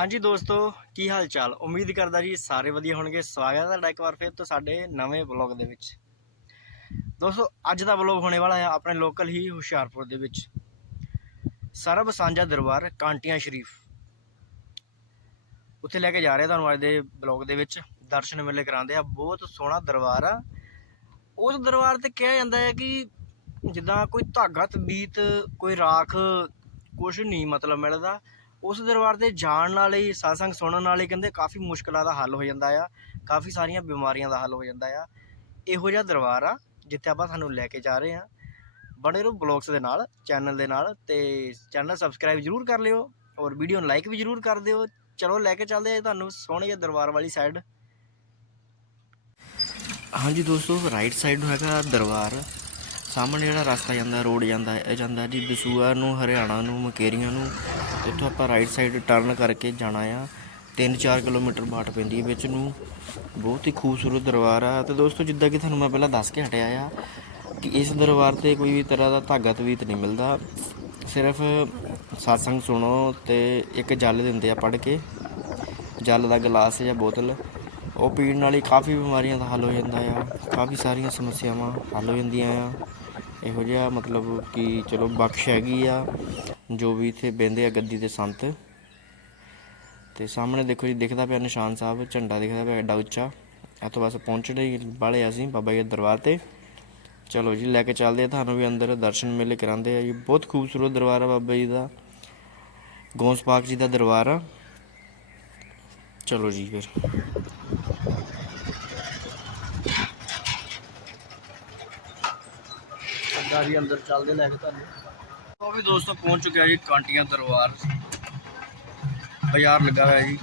ਹਾਂਜੀ ਦੋਸਤੋ, ਕੀ ਹਾਲ ਚਾਲ ਉਮੀਦ ਕਰਦਾ ਜੀ ਸਾਰੇ ਵਧੀਆ ਹੋਣਗੇ। ਸਵਾਗਤ ਹੈ ਤੁਹਾਡਾ ਇੱਕ ਵਾਰ ਫਿਰ ਤੋਂ ਸਾਡੇ ਨਵੇਂ ਵਲੌਗ ਦੇ ਵਿੱਚ। ਦੋਸਤੋ, ਅੱਜ ਦਾ ਵਲੌਗ ਹੋਣੇ ਵਾਲਾ ਹੈ ਆਪਣੇ ਲੋਕਲ ਹੀ ਹੁਸ਼ਿਆਰਪੁਰ ਦੇ ਵਿੱਚ। ਸਰਬ ਸਾਂਝਾ ਦਰਬਾਰ, ਕਾਂਟੀਆਂ ਸ਼ਰੀਫ। ਉੱਥੇ ਲੈ ਕੇ ਜਾ ਰਹੇ ਤੁਹਾਨੂੰ ਅੱਜ ਦੇ ਵਲੌਗ ਦੇ ਵਿੱਚ। ਦਰਸ਼ਨ ਮੇਲੇ ਕਰਾਉਂਦੇ ਆ ਬਹੁਤ ਸੋਹਣਾ ਦਰਬਾਰ ਆ। ਉਸ ਦਰਬਾਰ ਤੇ ਕਿਹਾ ਜਾਂਦਾ ਹੈ ਕਿ ਜਿੱਦਾਂ ਕੋਈ ਧਾਗਾ ਤਬੀਤ ਕੋਈ ਰਾਖ ਕੁਝ ਨਹੀਂ ਮਤਲਬ ਮਿਲਦਾ। ਉਸ ਦਰਬਾਰ ਤੇ ਜਾਣ ਨਾਲ ਹੀ satsang ਸੁਣਨ ਨਾਲ ਹੀ ਕਹਿੰਦੇ ਕਾਫੀ ਮੁਸ਼ਕਲਾਂ ਦਾ ਹੱਲ ਹੋ ਜਾਂਦਾ ਆ, ਕਾਫੀ ਸਾਰੀਆਂ ਬਿਮਾਰੀਆਂ ਦਾ ਹੱਲ ਹੋ ਜਾਂਦਾ ਆ। ਇਹੋ ਜਿਹਾ ਦਰਬਾਰ ਆ ਜਿੱਥੇ ਆਪਾਂ ਤੁਹਾਨੂੰ ਲੈ ਕੇ ਜਾ ਰਹੇ ਹਾਂ। ਬਣੇ ਰਹੋ ਬਲੌਗਸ ਦੇ ਨਾਲ, ਚੈਨਲ ਦੇ ਨਾਲ ਤੇ ਚੈਨਲ ਸਬਸਕ੍ਰਾਈਬ ਜਰੂਰ ਕਰ ਲਿਓ ਔਰ ਵੀਡੀਓ ਨੂੰ ਲਾਈਕ ਵੀ ਜਰੂਰ ਕਰ ਦਿਓ। ਚਲੋ ਲੈ ਕੇ ਚੱਲਦੇ ਆ ਤੁਹਾਨੂੰ ਸੋਹਣੇ ਜਿਹੇ ਦਰਬਾਰ ਵਾਲੀ ਸਾਈਡ ਹਾਂਜੀ ਦੋਸਤੋ ਰਾਈਟ ਸਾਈਡ ਨੂੰ ਹੈਗਾ ਦਰਬਾਰ। ਸਾਹਮਣੇ ਜਿਹੜਾ ਰਸਤਾ ਜਾਂਦਾ ਰੋਡ ਜਾਂਦਾ, ਇਹ ਜਾਂਦਾ ਜੀ ਦਸੂਆ ਨੂੰ, ਹਰਿਆਣਾ ਨੂੰ, ਮਕੇਰੀਆਂ ਨੂੰ। ਜਿੱਥੋਂ ਆਪਾਂ ਰਾਈਟ ਸਾਈਡ ਟਰਨ ਕਰਕੇ ਜਾਣਾ ਆ 3-4 ਕਿਲੋਮੀਟਰ ਬਾਟ ਪੈਂਦੀ ਹੈ ਵਿੱਚ ਨੂੰ। ਬਹੁਤ ਹੀ ਖੂਬਸੂਰਤ ਦਰਬਾਰ ਆ। ਤੇ ਦੋਸਤੋ, ਜਿੱਦਾਂ ਕਿ ਤੁਹਾਨੂੰ ਮੈਂ ਪਹਿਲਾਂ ਦੱਸ ਕੇ ਹਟਿਆ ਆ ਕਿ ਇਸ ਦਰਬਾਰ ਤੇ ਕੋਈ ਵੀ ਤਰ੍ਹਾਂ ਦਾ ਧਾਗਾ ਤਵੀਤ ਨਹੀਂ ਮਿਲਦਾ। ਸਿਰਫ satsang ਸੁਣੋ ਤੇ ਇੱਕ ਜਲ ਦਿੰਦੇ ਆ ਪੜ ਕੇ। ਜਲ ਦਾ ਗਲਾਸ ਜਾਂ ਬੋਤਲ। ਉਹ ਪੀਣ ਨਾਲ ਹੀ ਕਾਫੀ ਬਿਮਾਰੀਆਂ ਦਾ ਹੱਲ ਹੋ ਜਾਂਦਾ ਆ। ਕਾਫੀ ਸਾਰੀਆਂ ਸਮੱਸਿਆਵਾਂ ਹੱਲ ਹੋ ਜਾਂਦੀਆਂ ਆ। ਇਹੋ ਜਿਹਾ ਮਤਲਬ ਕਿ ਚਲੋ ਬਖਸ਼ ਹੈਗੀ ਆ, ਜੋ ਵੀ ਇੱਥੇ ਬਹਿੰਦੇ ਆ ਗੱਦੀ ਦੇ ਸੰਤ। ਤੇ ਸਾਹਮਣੇ ਦੇਖੋ ਜੀ, ਦਿਖਦਾ ਪਿਆ ਨਿਸ਼ਾਨ ਸਾਹਿਬ, ਝੰਡਾ ਦਿਖਦਾ ਪਿਆ ਐਡਾ ਉੱਚਾ। ਇੱਥੋਂ ਬਸ ਪਹੁੰਚਣੇ ਹੀ ਵਾਲੇ ਅਸੀਂ, ਬਾਬਾ ਜੀ ਦੇ ਦਰਬਾਰ ਤੇ। ਚਲੋ ਜੀ, ਲੈ ਕੇ ਚੱਲਦੇ ਆ, ਤੁਹਾਨੂੰ ਵੀ ਅੰਦਰ ਦਰਸ਼ਨ ਮੇਲੇ ਕਰਾਉਂਦੇ ਆ ਜੀ। ਬਹੁਤ ਖੂਬਸੂਰਤ ਦਰਬਾਰ ਆ ਬਾਬਾ ਜੀ ਦਾ। ਗੌਂਸ ਪਾਕ ਜੀ ਦਾ ਦਰਬਾਰ ਆ। ਚਲੋ ਜੀ ਫਿਰ। ਅੱਗਾ ਵੀ ਅੰਦਰ ਚੱਲਦੇ ਲੈ ਕੇ ਤੁਹਾਨੂੰ। ਉਹ ਵੀ ਦੋਸਤੋ ਪਹੁੰਚ ਚੁੱਕਿਆ ਜੀ ਕਾਂਟੀਆਂ ਦਰਬਾਰ। ਬਾਜ਼ਾਰ ਲੱਗਾ ਹੋਇਆ ਜੀ।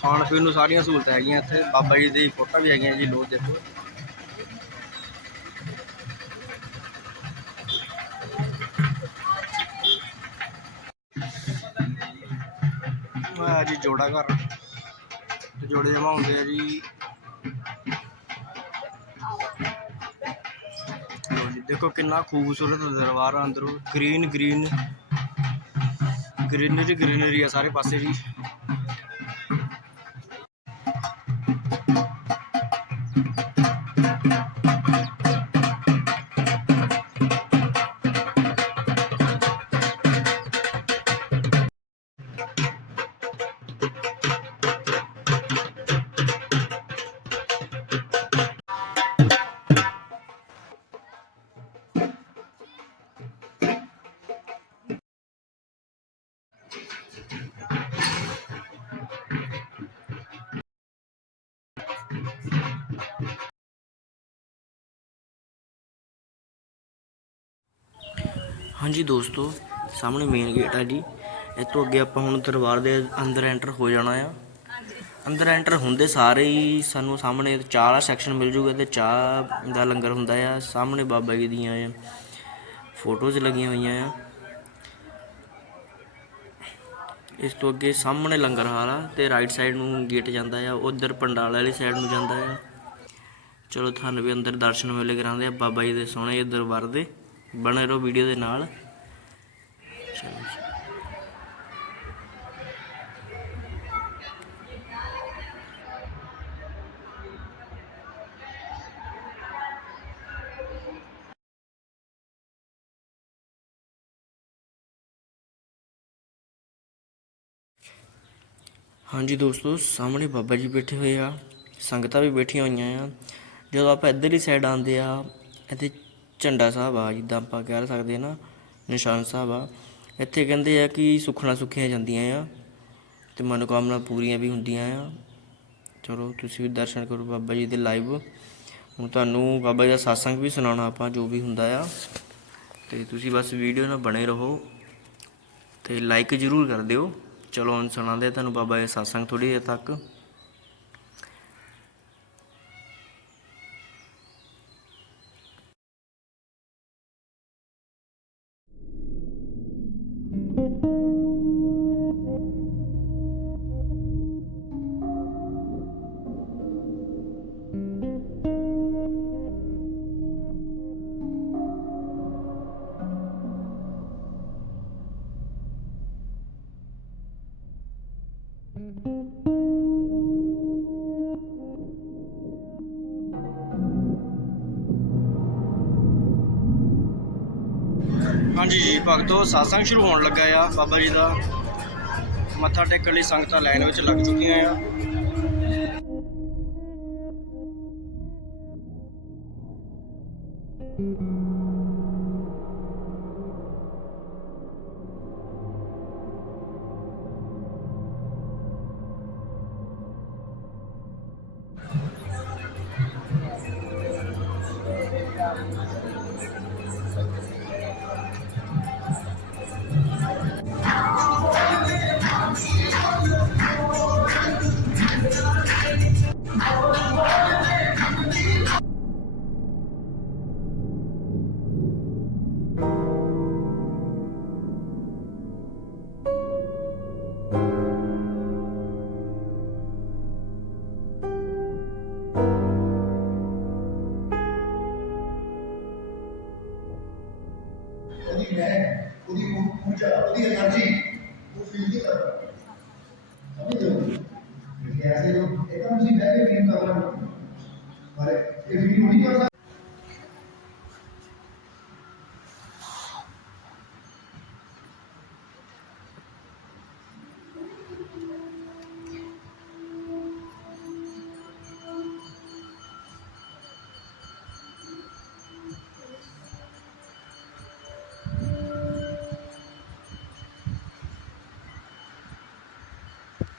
ਖਾਣ ਪੀਣ ਨੂੰ ਸਾਰੀਆਂ ਸਹੂਲਤਾਂ ਹੈਗੀਆਂ ਇੱਥੇ। ਬਾਬਾ ਜੀ ਦੀ ਫੋਟੋ ਵੀ ਹੈਗੀਆਂ ਜੀ ਲੋ ਦੇਖੋ। ਆ ਜੀ ਜੋੜਾ ਘਰ। ਤੇ ਜੋੜੇ ਜਮਾ ਹੁੰਦੇ ਆ ਜੀ ਦੇਖੋ ਕਿੰਨਾ ਖੂਬਸੂਰਤ ਦਰਬਾਰ ਆ ਅੰਦਰੋਂ ਗ੍ਰੀਨ ਗ੍ਰੀਨ ਗ੍ਰੀਨਰੀ ਗ੍ਰੀਨਰੀ ਆ ਸਾਰੇ ਪਾਸੇ ਜੀ ਹਾਂਜੀ ਦੋਸਤੋ, ਸਾਹਮਣੇ ਮੇਨ ਗੇਟ ਆ ਜੀ। ਇਹ ਤੋਂ ਅੱਗੇ ਆਪਾਂ ਹੁਣ ਦਰਬਾਰ ਦੇ ਅੰਦਰ ਐਂਟਰ ਹੋ ਜਾਣਾ ਆ। ਅੰਦਰ ਐਂਟਰ ਹੁੰਦੇ ਸਾਰੇ ਹੀ ਸਾਨੂੰ ਸਾਹਮਣੇ ਚਾਹ ਵਾਲਾ ਸੈਕਸ਼ਨ ਮਿਲ ਜੂਗਾ ਤੇ ਚਾਹ ਦਾ ਲੰਗਰ ਹੁੰਦਾ ਆ। ਸਾਹਮਣੇ ਬਾਬਾ ਜੀ ਦੀਆਂ ਆ ਫੋਟੋਜ਼ ਲੱਗੀਆਂ ਹੋਈਆਂ ਆ। ਇਸ ਤੋਂ ਅੱਗੇ ਸਾਹਮਣੇ ਲੰਗਰ ਹਾਲ ਆ ਤੇ ਰਾਈਟ ਸਾਈਡ ਨੂੰ ਗੇਟ ਜਾਂਦਾ ਆ, ਉਧਰ ਪੰਡਾਲ ਵਾਲੀ ਸਾਈਡ ਨੂੰ ਜਾਂਦਾ ਆ। ਚਲੋ ਤੁਹਾਨੂੰ ਵੀ ਅੰਦਰ ਦਰਸ਼ਨ ਮੇਲੇ ਕਰਾਉਂਦੇ ਆ ਬਾਬਾ ਜੀ ਦੇ ਸੋਹਣੇ ਦਰਬਾਰ ਦੇ। ਬਣੇ ਰਹੋ ਵੀਡੀਓ ਦੇ ਨਾਲ। ਹਾਂਜੀ ਦੋਸਤੋ, ਸਾਹਮਣੇ ਬਾਬਾ ਜੀ ਬੈਠੇ ਹੋਏ ਆ। ਸੰਗਤਾਂ ਵੀ ਬੈਠੀਆਂ ਹੋਈਆਂ ਆ। ਜਦੋਂ ਆਪਾਂ ਇੱਧਰਲੀ ਸਾਈਡ ਆਉਂਦੇ ਆ, ਇੱਥੇ ਝੰਡਾ ਸਾਹਿਬ ਆ, ਜਿੱਦਾਂ ਆਪਾਂ ਕਹਿ ਸਕਦੇ ਨਾ, ਨਿਸ਼ਾਨ ਸਾਹਿਬ ਆ। ਇੱਥੇ ਕਹਿੰਦੇ ਆ ਕਿ ਸੁੱਖਣਾ ਸੁੱਖੀਆਂ ਜਾਂਦੀਆਂ ਆ ਤੇ ਮਨੋਕਾਮਨਾ ਪੂਰੀਆਂ ਵੀ ਹੁੰਦੀਆਂ ਆ। ਚਲੋ, ਤੁਸੀਂ ਵੀ ਦਰਸ਼ਨ ਕਰੋ ਬਾਬਾ ਜੀ ਦੇ ਲਾਈਵ। ਹੁਣ ਤੁਹਾਨੂੰ ਬਾਬਾ ਜੀ ਦਾ satsang ਵੀ ਸੁਣਾਉਣਾ ਆਪਾਂ, ਜੋ ਵੀ ਹੁੰਦਾ ਆ। ਤੇ ਤੁਸੀਂ ਬਸ ਵੀਡੀਓ ਨਾਲ ਬਣੇ ਰਹੋ ਤੇ ਲਾਈਕ ਜ਼ਰੂਰ ਕਰ ਦਿਓ। ਚਲੋ, ਹੁਣ ਸੁਣਾਉਂਦੇ ਤੁਹਾਨੂੰ ਬਾਬਾ ਜੀ ਦਾ satsang ਥੋੜੀ ਦੇਰ ਤੱਕ। ਹਾਂਜੀ। ਜੀ, ਭਗਤੋ satsang ਸ਼ੁਰੂ ਹੋਣ ਲੱਗਾ ਆ, ਬਾਬਾ ਜੀ ਦਾ। ਮੱਥਾ ਟੇਕਣ ਲਈ ਸੰਗਤਾਂ ਲਾਈਨ ਵਿੱਚ ਲੱਗ ਚੁੱਕੀਆਂ ਆ। ਉਹਦੀ ਬਹਿ ਕੇ ਫੀਲ ਕਰ ਰਹੇ ਹੋ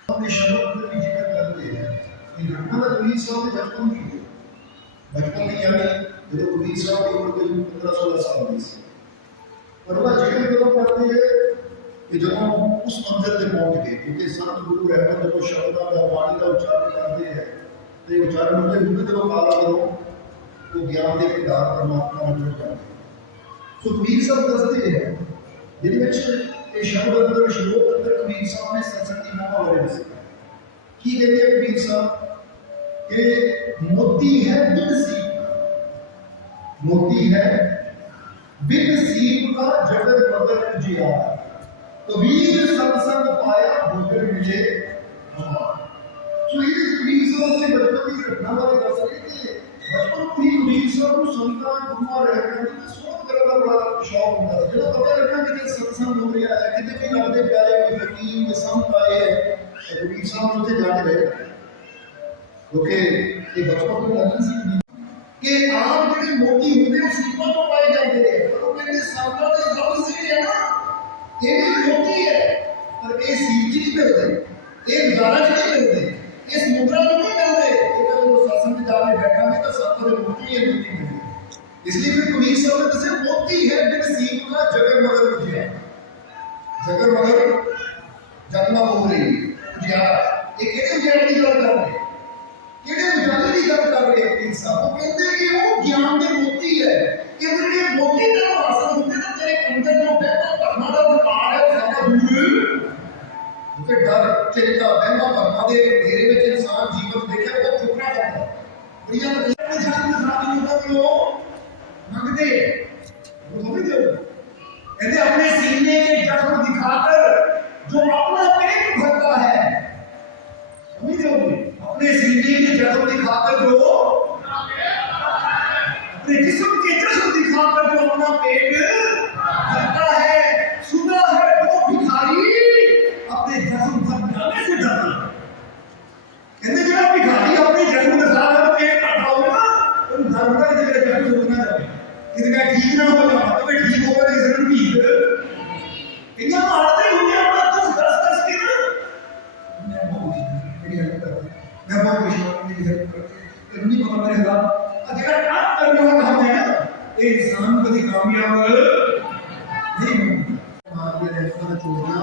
ਪਰ ਉਹਨਾਂ ਦਾ ਕਬੀਰ ਸਾਹਿਬ ਦੇ ਬਚਪਨ ਦੀ ਹੈ। ਬਚਪਨ ਦੀ ਯਾਨੀ ਜਦੋਂ ਕਬੀਰ ਸਾਹਿਬ ਦੀ ਉਮਰ ਕੋਈ 15 16 ਸਾਲ ਦੀ ਸੀ। ਪਰ ਉਹ ਜਿਹੜੇ ਜਦੋਂ ਕਰਦੇ ਹੈ ਕਿ ਜਦੋਂ ਉਸ ਮੰਜ਼ਿਲ ਤੇ ਪਹੁੰਚ ਗਏ, ਕਿਉਂਕਿ ਸਤਿਗੁਰੂ ਰਹਿਮਤ ਜਦੋਂ ਸ਼ਬਦਾਂ ਦਾ ਬਾਣੀ ਦਾ ਉਚਾਰਨ ਕਰਦੇ ਹੈ ਤੇ ਉਚਾਰਨ ਦੇ ਰੂਪ ਜਦੋਂ ਕਾਲਾ ਕਰੋ ਉਹ ਗਿਆਨ ਦੇ ਭੰਡਾਰ ਪਰਮਾਤਮਾ ਨਾਲ ਜੁੜ ਜਾਂਦੇ ਸੋ ਕਬੀਰ ਸਾਹਿਬ ਦੱਸਦੇ ਹੈ ਜਿਹਦੇ ਵਿੱਚ ਇਹ ਸ਼ਬਦ ਅੰਦਰ ਸ਼ਲੋਕ ਅੰਦਰ ਕਬੀਰ ਸਾਹਿਬ ਨੇ ਸਤਸੰਗ ਦੀ ਮਹਾਵਰੇ ਦੱਸਿਆ ਕੀ ਕਹਿੰਦੇ ਕਬੀਰ ਸਾਹਿਬ? ਕਿ ਮੋਤੀ ਹੈ ਬਿਨ ਸੀਪ ਮੋਤੀ ਹੈ ਬਿਨ ਸੀਪ ਦਾ ਜਗਤ ਬਦਲ ਜਿਆ ਕਬੀਰ ਸਤਸੰਗ ਪਾਇਆ ਭੋਗਣ ਮਿਲੇ ਹਮਾਰ ਸੋ ਇਹ ਕਬੀਰ ਸਾਹਿਬ ਦੇ ਬਚਪਨ ਦੀ ਘਟਨਾ ਬਾਰੇ ਦੱਸ ਰਹੇ ਕਿ ਬਚਪਨ ਤੋਂ ਹੀ ਕਬੀਰ ਸਾਹਿਬ ਨੂੰ ਸੰਤਾਂ ਗੁਰੂਆਂ ਰਹਿ ਗਏ ਤੇ ਸੋਧ ਕਰਨ ਦਾ ਬੜਾ ਸ਼ੌਕ ਹੁੰਦਾ ਸੀ ਜਦੋਂ ਪਤਾ ਲੱਗਾ ਕਿ ਸਤਸੰਗ ਹੋ ਰਿਹਾ ਹੈ ਕਿਤੇ ਵੀ ਲੱਗਦੇ ਪਿਆਰੇ ਕੋਈ ਫਕੀਰ ਕੋਈ ਸੰਤ ਆਏ ਕਿਉਂਕਿ ਇਹ ਬਚਪਨ ਤੋਂ ਲੱਗਦੀ ਸੀ ਕਿ ਆਮ ਜਿਹੜੇ ਮੋਤੀ ਹੁੰਦੇ ਉਹ ਸੀਪਾਂ ਤੋਂ ਪਾਏ ਜਾਂਦੇ ਨੇ ਪਰ ਉਹ ਕਹਿੰਦੇ ਸਾਡਾ ਦੇ ਲਫ਼ਜ਼ ਜਿਹੜੇ ਹੈ ਨਾ ਇਹ ਵੀ ਮੋਤੀ ਹੈ ਪਰ ਇਹ ਸੀਪ ਚ ਨਹੀਂ ਮਿਲਦੇ ਇਹ ਵਿਚਾਰਾਂ ਚ ਨਹੀਂ ਮਿਲਦੇ ਇਸ ਮੁਦਰਾ ਨੂੰ ਨਹੀਂ ਮਿਲਦੇ ਇਹ ਤਾਂ ਜਦੋਂ ਸਤਸੰਗ ਚ ਜਾ ਕੇ ਬੈਠਾਂਗੇ ਤਾਂ ਸਭ ਤੋਂ ਮੋਤੀ ਹੈ ਮੋਤੀ ਮਿਲਦੀ ਇਸ ਲਈ ਫਿਰ ਕਬੀਰ ਸਾਹਿਬ ਨੇ ਦੱਸਿਆ ਮੋਤੀ ਹੈ ਬਿਨ ਸੀਪ ਦਾ ਜਗਰ ਮਗਰ ਪੁੱਜਿਆ ਜਗਰ ਮਗਰ ਜਗਮਾ ਹੋ ਰਹੀ ਉਜਿਆਰਾ ਇਹ ਕਿਹੜੇ ਉਜਿਆਰੇ ਦੀ ਗੱਲ ਜਿਹੜੇ ਉਜਾਲੇ ਦੀ ਗੱਲ ਕਰ ਰਹੇ ਅਕੀਲ ਸਾਹਿਬ, ਉਹ ਕਹਿੰਦੇ ਕਿ ਉਹ ਗਿਆਨ ਦੇ ਮੋਤੀ ਹੈ। ਕਿ ਜਿਹੜੇ ਮੋਤੀ ਤੈਨੂੰ ਹਾਸਲ ਹੁੰਦੇ ਤਾਂ ਤੇਰੇ ਅੰਦਰ ਜੋ ਬਹਿਤਾ ਧਰਮਾਂ ਦਾ ਵਪਾਰ ਹੈ, ਉਹ ਸਾਡਾ ਦੂਰ। ਕਿ ਡਰ ਚਿੰਤਾ ਬਹਿਮਾ ਭਰਮਾਂ ਦੇ ਘੇਰੇ ਵਿੱਚ ਇਨਸਾਨ ਜੀਵਨ ਦੇਖਿਆ, ਉਹ ਚੁੱਕਣਾ ਕਰਦਾ ਬੜੀਆਂ ਬੜੀਆਂ ਇਨਸਾਨ ਨੂੰ ਸਾਡੀ ਹੁੰਦਾ ਕਿ ਉਹ ਮੰਗਦੇ ਉਹ ਥੋੜੀ ਦੇ ਕਹਿੰਦੇ ਆਪਣੇ ਸੀਨੇ ਦੇ ਜ਼ਖਮ ਦਿਖਾ ਕਰ ਜੋ trabalhou ਨਾ ਇਹ ਇਨਸਾਨ ਕਦੀ ਕਾਮਯਾਬ ਨਹੀਂ ਹੁੰਦਾ ਮਾਂ ਦੇ ਰਹਿਮਤ ਦਾ ਚੋਣਾ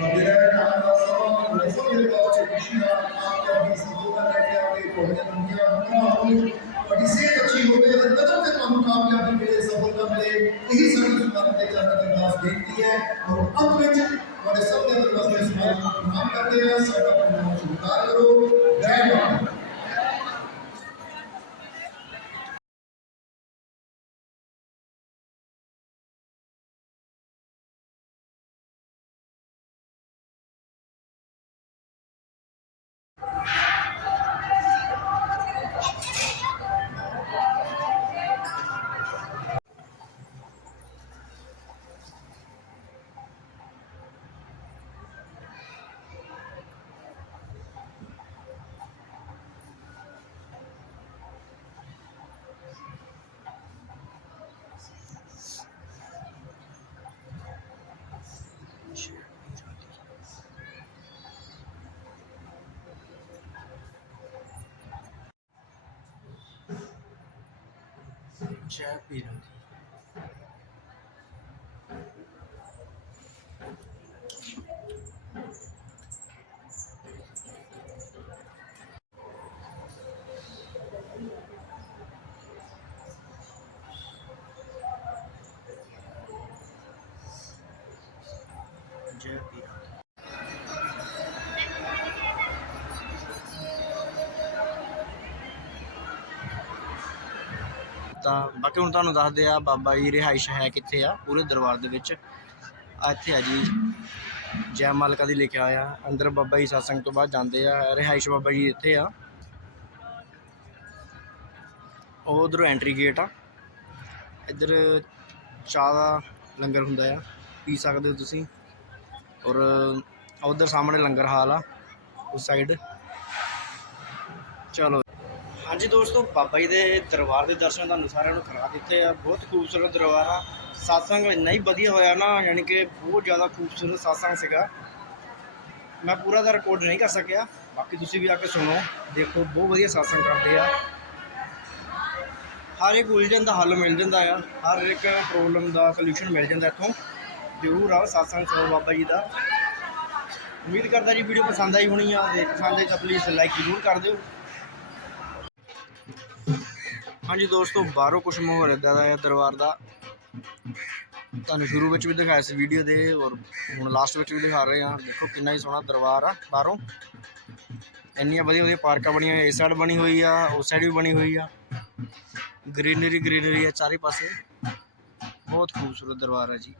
ਬਾਬੇ ਦਾ ਨਾਮ ਦਾ ਸਭ ਨੂੰ ਸਭ ਦੇ ਬਾਰੇ ਕ੍ਰਿਸ਼ਨਾ ਆਪ ਕੇ ਆਪਣੀ ਸਭੋਤਾ ਲੈ ਕੇ ਆਪੇ ਕੋਹਣੇ ਦੁਨੀਆ ਨੂੰ ਤੁਹਾਡੀ ਸਿਹਤ ਅੱਛੀ ਹੋਵੇ ਹਰ ਕਦਮ ਤੇ ਤੁਹਾਨੂੰ ਕਾਮਯਾਬੀ ਮਿਲੇ ਸਫਲਤਾ ਮਿਲੇ ਇਹੀ ਸਾਡੀ ਸੁਨਾਮ ਦੇ ਚਰਨ ਦੀ ਅਰਦਾਸ ਬੇਨਤੀ ਹੈ ਔਰ ਅੰਤ ਵਿੱਚ ਤੁਹਾਡੇ ਸਭ ਦੇ ਦਰਵਾਜ਼ੇ ਸਮਾਜ ਨੂੰ ਪ੍ਰਣਾਮ ਕਰਦੇ ਹਾਂ ਸਾਡਾ ਪ੍ਰਣਾਮ ਸਵੀਕਾਰ ਕਰੋ ਜੈ ਮਾਤਾ ਪੀਰਾਂ ਜੈ ਤਾਂ ਬਾਕੀ ਹੁਣ ਤੁਹਾਨੂੰ ਦੱਸਦੇ ਆ ਬਾਬਾ ਜੀ ਰਿਹਾਇਸ਼ ਹੈ ਕਿੱਥੇ ਆ, ਪੂਰੇ ਦਰਬਾਰ ਦੇ ਵਿੱਚ। ਇੱਥੇ ਆ ਜੀ, ਜੈ ਮਾਲਕਾ ਦੀ ਲਿਖਿਆ ਆ ਅੰਦਰ ਬਾਬਾ ਜੀ satsang ਤੋਂ ਬਾਅਦ ਜਾਂਦੇ ਆ, ਰਿਹਾਇਸ਼ ਬਾਬਾ ਜੀ ਇੱਥੇ ਆ। ਉਹ ਉਧਰੋਂ ਐਂਟਰੀ ਗੇਟ ਆ। ਇੱਧਰ ਚਾਹ ਦਾ ਲੰਗਰ ਹੁੰਦਾ ਆ, ਪੀ ਸਕਦੇ ਹੋ ਤੁਸੀਂ। ਔਰ ਉਧਰ ਸਾਹਮਣੇ ਲੰਗਰ ਹਾਲ ਆ, ਉਸ ਸਾਈਡ ਚਲੋ। ਹਾਂਜੀ ਦੋਸਤੋ, ਬਾਬਾ ਜੀ ਦੇ ਦਰਬਾਰ ਦੇ ਦਰਸ਼ਨ ਤੁਹਾਨੂੰ ਸਾਰਿਆਂ ਨੂੰ ਕਰਾ ਦਿੱਤੇ ਆ। ਬਹੁਤ ਖੂਬਸੂਰਤ ਦਰਬਾਰ ਆ। satsang ਇੰਨਾ ਹੀ ਵਧੀਆ ਹੋਇਆ ਨਾ, ਯਾਨੀ ਕਿ ਬਹੁਤ ਜ਼ਿਆਦਾ ਖੂਬਸੂਰਤ satsang ਸੀਗਾ। ਮੈਂ ਪੂਰਾ ਦਾ ਰਿਕਾਰਡ ਨਹੀਂ ਕਰ ਸਕਿਆ। ਬਾਕੀ ਤੁਸੀਂ ਵੀ ਆ ਕੇ ਸੁਣੋ। ਦੇਖੋ, ਬਹੁਤ ਵਧੀਆ satsang ਕਰਦੇ ਆ। ਹਰ ਇੱਕ ਉਲਝਣ ਦਾ ਹੱਲ ਮਿਲ ਜਾਂਦਾ ਆ। ਹਰ ਇੱਕ ਪ੍ਰੋਬਲਮ ਦਾ ਸੋਲੂਸ਼ਨ ਮਿਲ ਜਾਂਦਾ ਇੱਥੋਂ। ਜ਼ਰੂਰ ਆਓ satsang ਸੁਣੋ ਬਾਬਾ ਜੀ ਦਾ। ਉਮੀਦ ਕਰਦਾ ਜੀ ਵੀਡੀਓ ਪਸੰਦ ਆਈ ਹੋਣੀ ਆ। ਜੇ ਪਸੰਦ ਆਈ ਤਾਂ ਪਲੀਜ਼ ਲਾਈਕ ਜ਼ਰੂਰ ਕਰ ਦਿਓ। ਹਾਂਜੀ ਦੋਸਤੋ, ਬਾਹਰੋਂ ਕੁਝ ਮਾਹੌਲ ਇਦਾਂ ਦਾ ਹੈ ਦਰਬਾਰ ਦਾ। ਤੁਹਾਨੂੰ ਸ਼ੁਰੂ ਵਿੱਚ ਵੀ ਦਿਖਾਇਆ ਸੀ ਵੀਡੀਓ ਦੇ ਔਰ ਹੁਣ ਲਾਸਟ ਵਿੱਚ ਵੀ ਦਿਖਾ ਰਹੇ ਹਾਂ ਦੇਖੋ ਕਿੰਨਾ ਹੀ ਸੋਹਣਾ ਦਰਬਾਰ ਆ ਬਾਹਰੋਂ। ਇੰਨੀਆਂ ਵਧੀਆ ਵਧੀਆ ਪਾਰਕਾਂ ਬਣੀਆਂ ਹੋਈਆਂ, ਇਸ ਸਾਈਡ ਬਣੀ ਹੋਈ ਆ, ਉਸ ਸਾਈਡ ਵੀ ਬਣੀ ਹੋਈ ਆ। ਗ੍ਰੀਨਰੀ ਗ੍ਰੀਨਰੀ ਆ ਚਾਰੇ ਪਾਸੇ। ਬਹੁਤ ਖੂਬਸੂਰਤ ਦਰਬਾਰ ਹੈ ਜੀ।